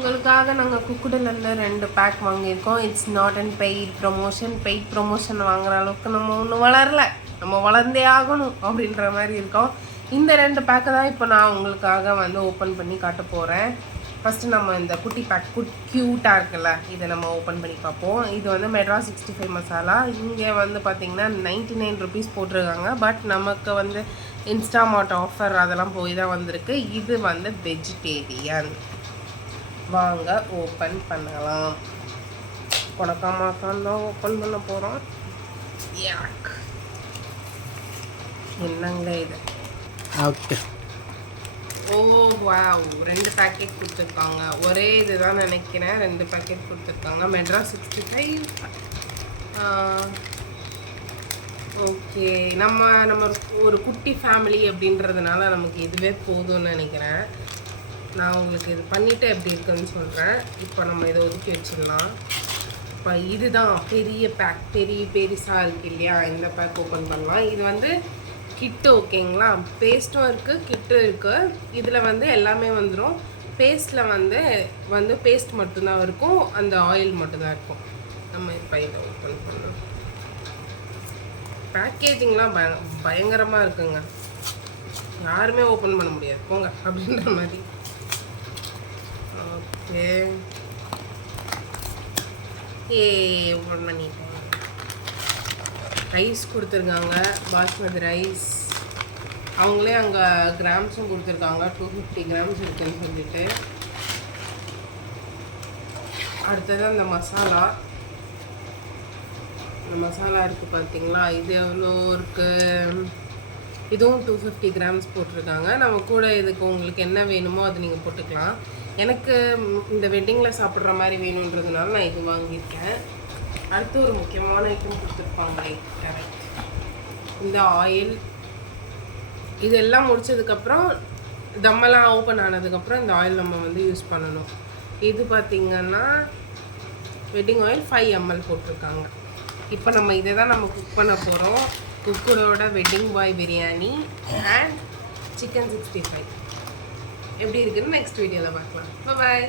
உங்களுக்காக நாங்கள் குக்குடுல 2 பேக் வாங்கியிருக்கோம். It's not and paid promotion வாங்குற அளவுக்கு நம்ம ஒன்றும் வளரல, நம்ம வளர்ந்தே ஆகணும் அப்படின்ற மாதிரி இருக்கோம். இந்த 2 பேக்கை தான் இப்போ நான் உங்களுக்காக வந்து ஓப்பன் பண்ணி காட்ட போகிறேன். ஃபஸ்ட்டு நம்ம இந்த குட்டி பேக் க்யூட்டாக இருக்குல்ல, இதை நம்ம ஓப்பன் பண்ணி பார்ப்போம். இது வந்து மெட்ராஸ் 65 மசாலா. இங்கே வந்து பார்த்திங்கன்னா 99 ருபீஸ் போட்டிருக்காங்க. பட் நமக்கு வந்து இன்ஸ்டாமார்ட் ஆஃபர் அதெல்லாம் போய் தான் வந்திருக்கு. இது வந்து வெஜிடேரியன். வாங்க ஓப்பன் பண்ணலாம். கொடக்காமாக்கான் தான் ஓப்பன் பண்ண போகிறோம். என்னங்க இது? ஓகே. ஓ வாவ், 2 பேக்கெட் கொடுத்துருக்காங்க. ஒரே இது தான் நினைக்கிறேன். 2 பேக்கெட் கொடுத்துருக்காங்க. மெட்ராஸ் 65. ஓகே, நம்ம ஒரு குட்டி ஃபேமிலி அப்படின்றதுனால நமக்கு இதுவே போதும்னு நினைக்கிறேன். நான் உங்களுக்கு இது பண்ணிவிட்டு எப்படி இருக்குன்னு சொல்கிறேன். இப்போ நம்ம இதை ஒதுக்கி வச்சிடலாம். இப்போ இதுதான் பெரிய பேக், பெருசாக இருக்குது இல்லையா? இந்த பேக் ஓப்பன் பண்ணலாம். இது வந்து கிட்டு, ஓகேங்களா? பேஸ்ட்டும் இருக்குது, கிட்டும் இருக்குது. இதில் வந்து எல்லாமே வந்துடும். பேஸ்ட்டில் வந்து பேஸ்ட் மட்டும்தான் இருக்கும், அந்த ஆயில் மட்டும்தான் இருக்கும். நம்ம இப்போ இதை ஓப்பன் பண்ணோம். பேக்கேஜிங்லாம் பயங்கரமாக இருக்குங்க. யாருமே ஓப்பன் பண்ண முடியாது போங்க அப்படின்ற மாதிரி. ஓகே, ஓப்பன் பண்ணிட்டேன். ரைஸ் கொடுத்துருக்காங்க, பாஸ்மதி ரைஸ். அவங்களே அங்கே கிராம்ஸும் கொடுத்துருக்காங்க, 250 கிராம்ஸ் இருக்குதுன்னு சொல்லிட்டு. அடுத்தது அந்த மசாலா. இந்த மசாலா இருக்குது பார்த்தீங்களா? இது எவ்வளோ இருக்குது? இதுவும் 250 கிராம்ஸ் போட்டிருக்காங்க. நம்ம கூட இதுக்கு உங்களுக்கு என்ன வேணுமோ அது நீங்கள் போட்டுக்கலாம். எனக்கு இந்த வெட்டிங்கில் சாப்பிட்ற மாதிரி வேணுன்றதுனால நான் இது வாங்கியிருக்கேன். அடுத்து ஒரு முக்கியமான ஐட்டம் கொடுத்துருப்பாங்களே, கரெக்ட், இந்த ஆயில். இதெல்லாம் முடித்ததுக்கப்புறம், தம்மெல்லாம் ஓப்பன் ஆனதுக்கப்புறம் இந்த ஆயில் நம்ம வந்து யூஸ் பண்ணணும். இது பார்த்திங்கன்னா வெட்டிங் ஆயில் 5 ml போட்டிருக்காங்க. இப்போ நம்ம இதை தான் நம்ம குக் பண்ண போகிறோம். குக்கரோட wedding bhai biryani and chicken 65 எப்படி இருக்குன்னு நெக்ஸ்ட் வீடியோவில் பார்க்கலாம். பாய்.